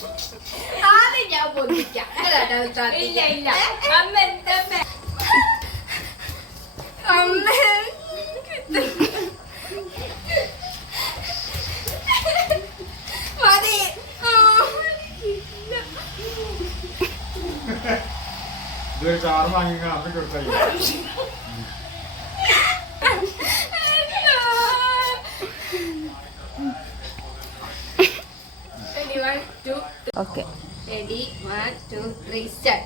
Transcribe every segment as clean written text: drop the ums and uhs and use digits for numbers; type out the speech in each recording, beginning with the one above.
ആദ്യം ഞാൻ പൊന്നിക്കാം. ഇല്ല ഇല്ല അമ്മ എന്തമ്മ അമ്മ മതി. ഇതൊരു കാർ വാങ്ങിക്കാൻ അത് കൊടുത്തായി. Okay. Ready, 1, 2, 3, start.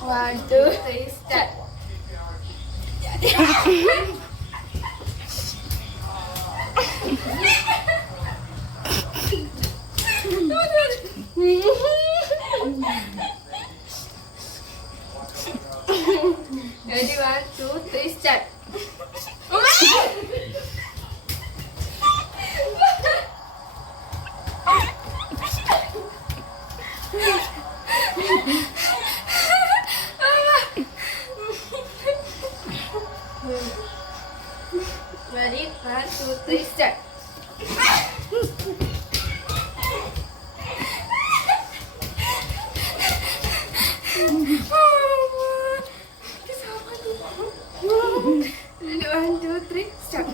One, two, three, start. Ready, 1, 2, 3, start. Ready, 1, 2, 3, start. Ready, 1, 2, 3, start.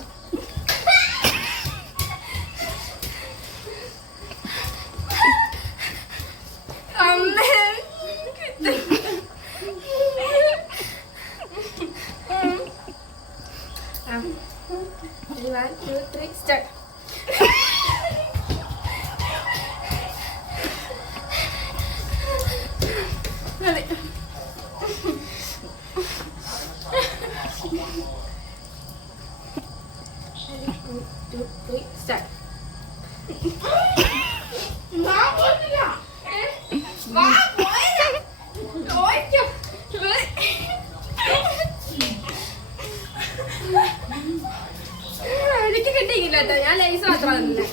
Ready, 1, 2, 3, start. Ready. Start. എനിക്ക് കിട്ടിയില്ല കേട്ടോ, ഞാൻ ലൈസ് മാത്രമാണ്.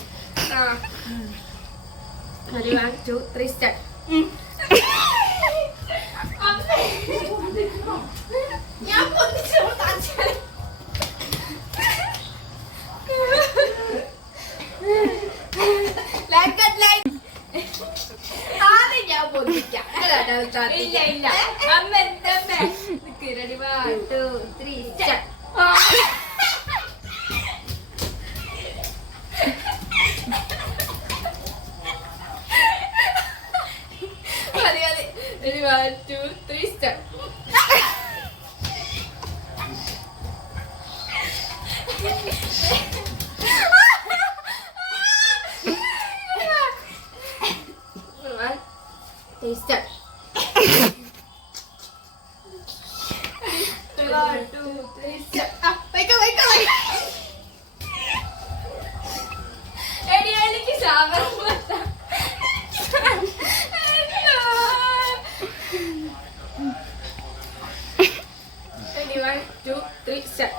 Ready, 1, 2, 3, start. ഞാൻ പൊന്നിച്ചു ആദ്യം ഞാൻ പൊന്നിക്കാം. ഇല്ല ഇല്ല അമ്മ എന്തമ്മ. Ready, 1, 2, 3, start. മതി മതി. Ready, 1, 2, 3, start. Start. 1, 2, 3, start. Wake up. Ready, എനിക്ക് സാമ്പാർ മൊത്തം. Ready, 1, 2, 3, start.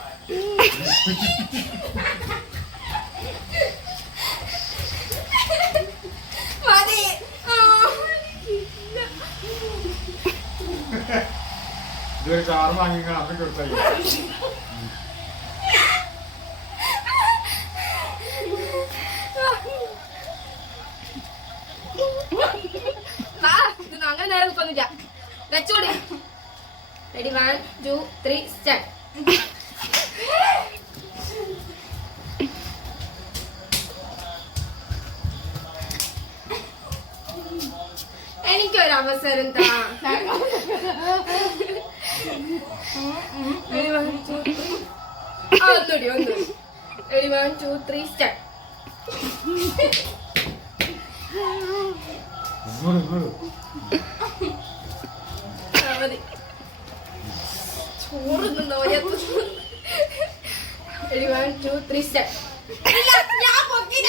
മതി. ഇതൊരു കാർ വാങ്ങിക്കാൻ അത് കൊടുത്തായി. ഇത് അങ്ങനെ നേരെ നിൽക്കൊന്നുമില്ല. വെച്ചോടി. Ready, 1, 2, 3, start. എനിക്കൊരു അവസരം താ. ഒന്നുകൂടി. Ready, 1, 2, 3, start. മതി. ചോറുന്നുണ്ടോ? Ready, 1, 2, 3, step. ഞാൻ പൊക്കില്ല.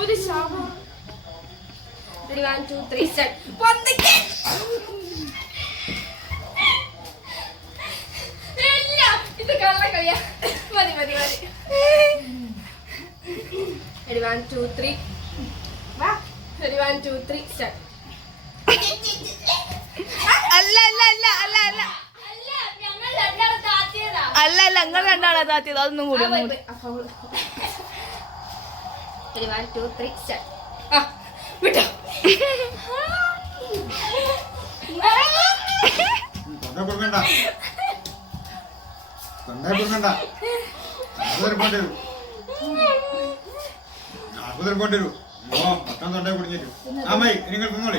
ഒരു ശാപം. 1, 2, 3, step. ഇത് കള്ളക്കളിയാ. മതി. Ready, 1, 2, 3. Ready, 1, 2, 3, step. അല്ല നിങ്ങൾ രണ്ടാളാ താത്തിയത്. അതൊന്നും കൂടി Ready, 1, 2, 3, step. വിട്ടോ. തൊണ്ട കൊടുക്കണ്ട അറുപത് പോണ്ടി വരും. ഓ മൊത്തം തൊണ്ടേ കുടിഞ്ഞിട്ടു. അമ്മായി നിങ്ങൾ തിന്നോളി.